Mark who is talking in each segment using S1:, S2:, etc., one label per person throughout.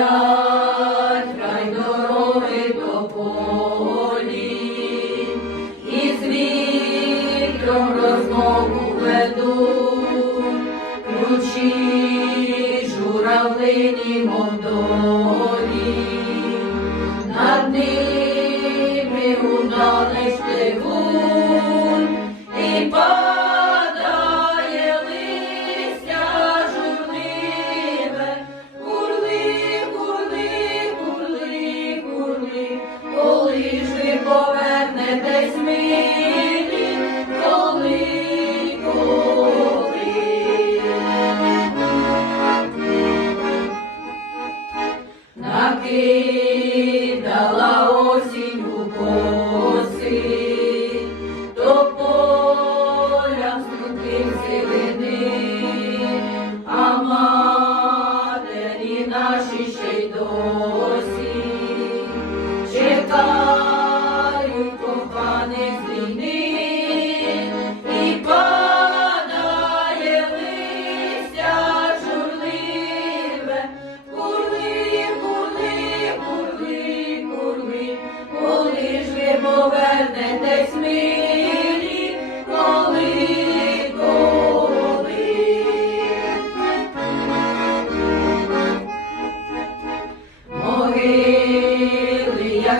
S1: горять, дороги до полі, і з вітром розмову ведуть, ключі журавлині над ними удалиш тиху. Okay.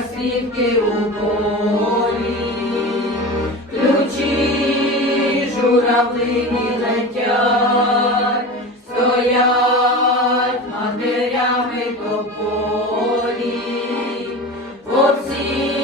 S1: свідки у полі, ключі журавлині летять, стоять матерями тополі, по всій